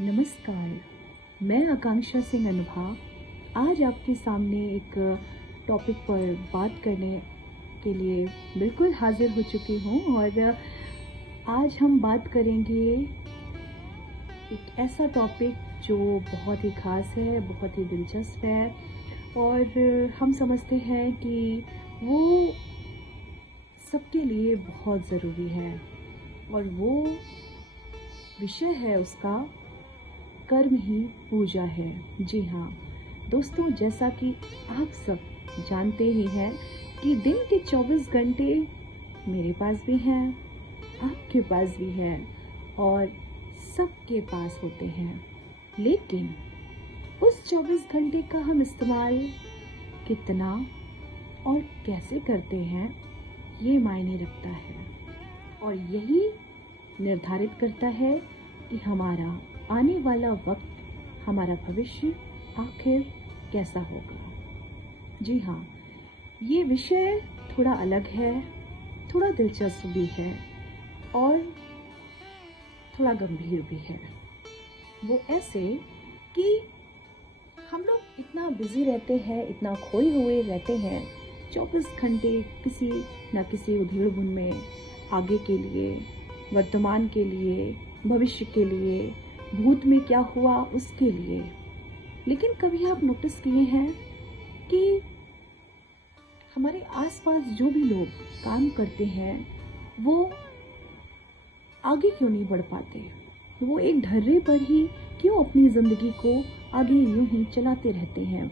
नमस्कार, मैं आकांक्षा सिंह अनुभा आज आपके सामने एक टॉपिक पर बात करने के लिए बिल्कुल हाज़िर हो चुकी हूँ और आज हम बात करेंगे एक ऐसा टॉपिक जो बहुत ही ख़ास है, बहुत ही दिलचस्प है और हम समझते हैं कि वो सबके लिए बहुत ज़रूरी है और वो विषय है उसका कर्म ही पूजा है। जी हाँ दोस्तों, जैसा कि आप सब जानते ही हैं कि दिन के 24 घंटे मेरे पास भी हैं, आपके पास भी हैं और सबके पास होते हैं, लेकिन उस 24 घंटे का हम इस्तेमाल कितना और कैसे करते हैं ये मायने रखता है और यही निर्धारित करता है कि हमारा आने वाला वक्त, हमारा भविष्य आखिर कैसा होगा। जी हाँ, ये विषय थोड़ा अलग है, थोड़ा दिलचस्प भी है और थोड़ा गंभीर भी है। वो ऐसे कि हम लोग इतना बिजी रहते हैं, इतना खोए हुए रहते हैं 24 घंटे किसी न किसी उधेड़-बुन में, आगे के लिए, वर्तमान के लिए, भविष्य के लिए, भूत में क्या हुआ उसके लिए। लेकिन कभी आप नोटिस किए हैं कि हमारे आसपास जो भी लोग काम करते हैं वो आगे क्यों नहीं बढ़ पाते? वो एक ढर्रे पर ही क्यों अपनी ज़िंदगी को आगे यूं ही चलाते रहते हैं?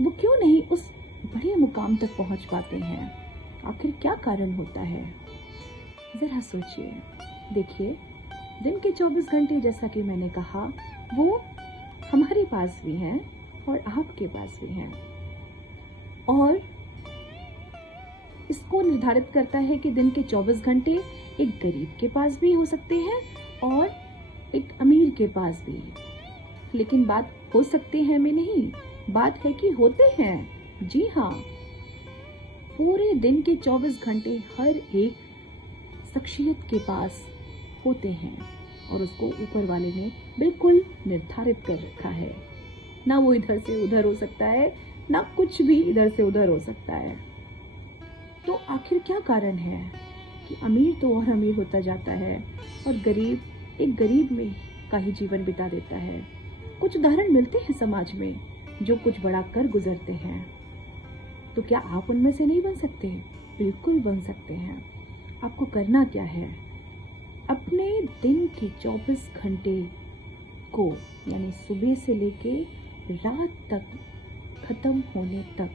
वो क्यों नहीं उस बड़े मुकाम तक पहुंच पाते हैं? आखिर क्या कारण होता है? ज़रा सोचिए। देखिए, दिन के 24 घंटे जैसा कि मैंने कहा वो हमारे पास भी हैं और आपके पास भी हैं और इसको निर्धारित करता है कि दिन के 24 घंटे एक गरीब के पास भी हो सकते हैं और एक अमीर के पास भी। लेकिन बात हो सकते हैं में नहीं, बात है कि होते हैं। जी हाँ, पूरे दिन के 24 घंटे हर एक शख्सियत के पास होते हैं और उसको ऊपर वाले ने बिल्कुल निर्धारित कर रखा है। ना वो इधर से उधर हो सकता है, ना कुछ भी इधर से उधर हो सकता है। तो आखिर क्या कारण है कि अमीर तो और अमीर होता जाता है और गरीब एक गरीब में का ही जीवन बिता देता है? कुछ उदाहरण मिलते हैं समाज में जो कुछ बड़ा कर गुजरते हैं। तो क्या आप उनमें से नहीं बन सकते? बिल्कुल बन सकते हैं। आपको करना क्या है? अपने दिन के 24 घंटे को यानी सुबह से लेके रात तक खत्म होने तक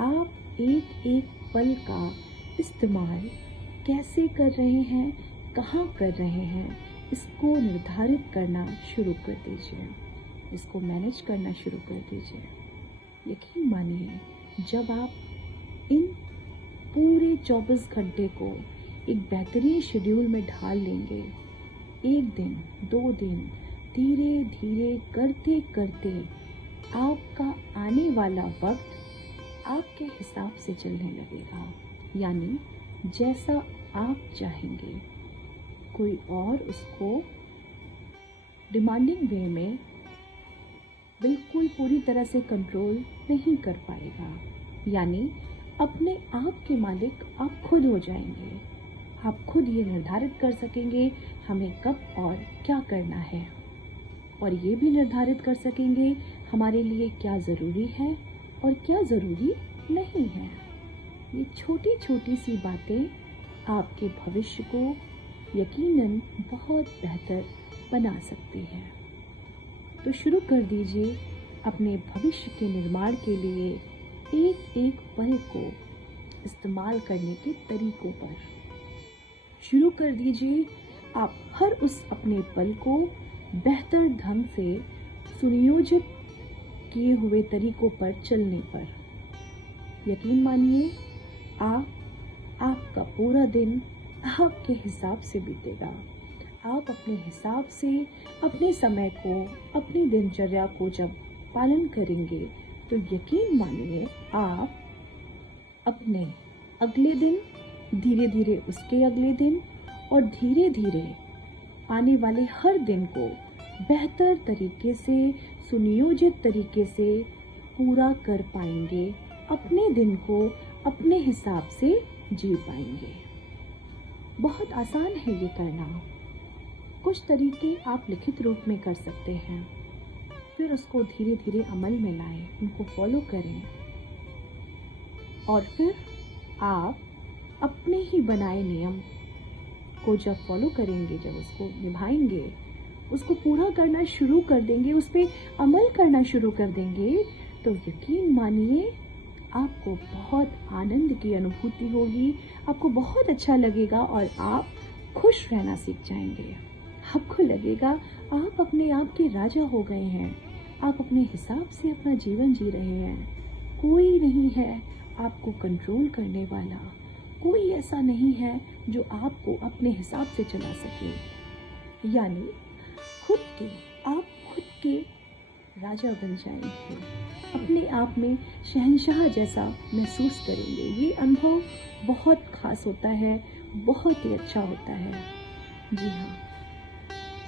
आप एक एक पल का इस्तेमाल कैसे कर रहे हैं, कहाँ कर रहे हैं, इसको निर्धारित करना शुरू कर दीजिए, इसको मैनेज करना शुरू कर दीजिए। यकीन मानिए, जब आप इन पूरे 24 घंटे को एक बेहतरीन शेड्यूल में ढाल लेंगे, एक दिन, 2 दिन, धीरे धीरे करते करते आपका आने वाला वक्त आपके हिसाब से चलने लगेगा, यानी जैसा आप चाहेंगे। कोई और उसको डिमांडिंग वे में बिल्कुल पूरी तरह से कंट्रोल नहीं कर पाएगा। यानी अपने आप के मालिक आप खुद हो जाएंगे। आप खुद ये निर्धारित कर सकेंगे हमें कब और क्या करना है, और ये भी निर्धारित कर सकेंगे हमारे लिए क्या ज़रूरी है और क्या ज़रूरी नहीं है। ये छोटी छोटी सी बातें आपके भविष्य को यकीनन बहुत बेहतर बना सकती हैं। तो शुरू कर दीजिए अपने भविष्य के निर्माण के लिए एक एक पल को इस्तेमाल करने के तरीकों पर। शुरू कर दीजिए आप हर उस अपने पल को बेहतर ढंग से सुनियोजित किए हुए तरीकों पर चलने पर। यकीन मानिए, आपका पूरा दिन आपके हिसाब से बीतेगा। आप अपने हिसाब से अपने समय को, अपनी दिनचर्या को जब पालन करेंगे तो यकीन मानिए आप अपने अगले दिन, धीरे धीरे उसके अगले दिन और धीरे धीरे आने वाले हर दिन को बेहतर तरीके से, सुनियोजित तरीके से पूरा कर पाएंगे, अपने दिन को अपने हिसाब से जी पाएंगे। बहुत आसान है ये करना। कुछ तरीके आप लिखित रूप में कर सकते हैं, फिर उसको धीरे धीरे अमल में लाएं, उनको फॉलो करें और फिर आप अपने ही बनाए नियम को जब फॉलो करेंगे, जब उसको निभाएंगे, उसको पूरा करना शुरू कर देंगे, उस पर अमल करना शुरू कर देंगे, तो यकीन मानिए आपको बहुत आनंद की अनुभूति होगी, आपको बहुत अच्छा लगेगा और आप खुश रहना सीख जाएंगे। आपको लगेगा आप अपने आप के राजा हो गए हैं, आप अपने हिसाब से अपना जीवन जी रहे हैं। कोई नहीं है आपको कंट्रोल करने वाला, कोई ऐसा नहीं है जो आपको अपने हिसाब से चला सके। यानी आप खुद के राजा बन जाएंगे, अपने आप में शहंशाह जैसा महसूस करेंगे। ये अनुभव बहुत खास होता है, बहुत ही अच्छा होता है। जी हाँ,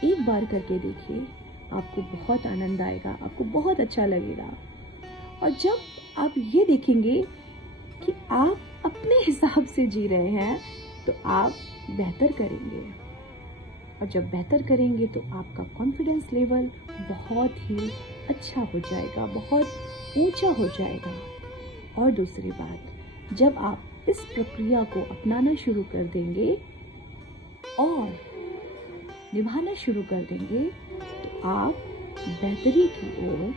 एक बार करके देखिए, आपको बहुत आनंद आएगा, आपको बहुत अच्छा लगेगा। और जब आप ये देखेंगे कि आप अपने हिसाब से जी रहे हैं, तो आप बेहतर करेंगे। और जब बेहतर करेंगे तो आपका कॉन्फिडेंस लेवल बहुत ही अच्छा हो जाएगा, बहुत ऊंचा हो जाएगा। और दूसरी बात, जब आप इस प्रक्रिया को अपनाना शुरू कर देंगे और निभाना शुरू कर देंगे, तो आप बेहतरी की ओर,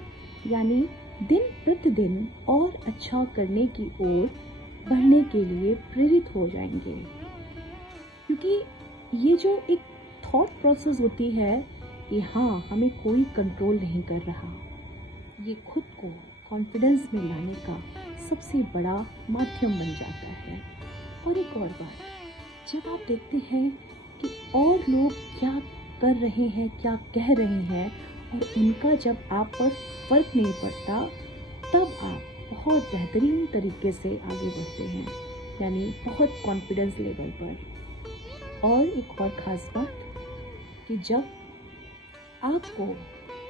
यानी दिन प्रतिदिन और अच्छा करने की ओर बढ़ने के लिए प्रेरित हो जाएंगे। क्योंकि ये जो एक थॉट प्रोसेस होती है कि हाँ, हमें कोई कंट्रोल नहीं कर रहा, ये खुद को कॉन्फिडेंस में लाने का सबसे बड़ा माध्यम बन जाता है। और एक और बात, जब आप देखते हैं कि और लोग क्या कर रहे हैं, क्या कह रहे हैं, और उनका जब आप पर फर्क नहीं पड़ता, तब आप बहुत बेहतरीन तरीके से आगे बढ़ते हैं, यानी बहुत कॉन्फिडेंस लेवल पर। और एक और ख़ास बात कि जब आपको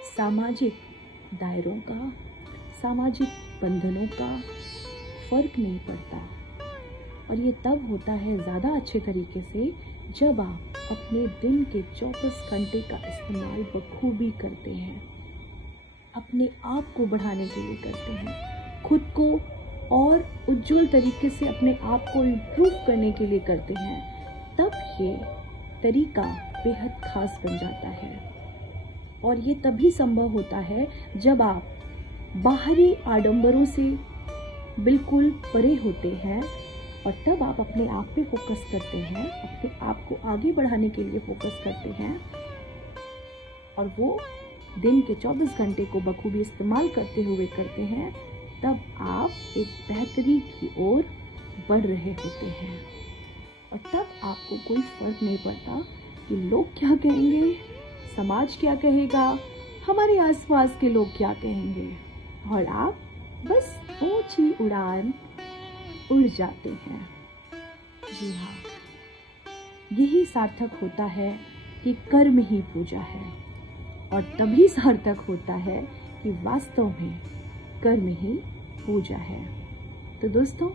सामाजिक दायरों का, सामाजिक बंधनों का फर्क नहीं पड़ता, और ये तब होता है ज़्यादा अच्छे तरीके से जब आप अपने दिन के 24 घंटे का इस्तेमाल बखूबी करते हैं, अपने आप को बढ़ाने के लिए करते हैं, खुद को और उज्जवल तरीके से अपने आप को इम्प्रूव करने के लिए करते हैं, तब ये तरीका बेहद खास बन जाता है। और ये तभी संभव होता है जब आप बाहरी आडंबरों से बिल्कुल परे होते हैं, और तब आप अपने आप पे फोकस करते हैं, अपने आप को आगे बढ़ाने के लिए फोकस करते हैं, और वो दिन के 24 घंटे को बखूबी इस्तेमाल करते हुए करते हैं, तब आप एक बेहतरी की ओर बढ़ रहे होते हैं। और तब आपको कोई फर्क नहीं पड़ता कि लोग क्या कहेंगे, समाज क्या कहेगा, हमारे आसपास के लोग क्या कहेंगे, और आप बस ऊंची उड़ान उड़ जाते हैं। जी हाँ, यही सार्थक होता है कि कर्म ही पूजा है, और तभी सार्थक होता है कि वास्तव में कर्म ही पूजा है। तो दोस्तों,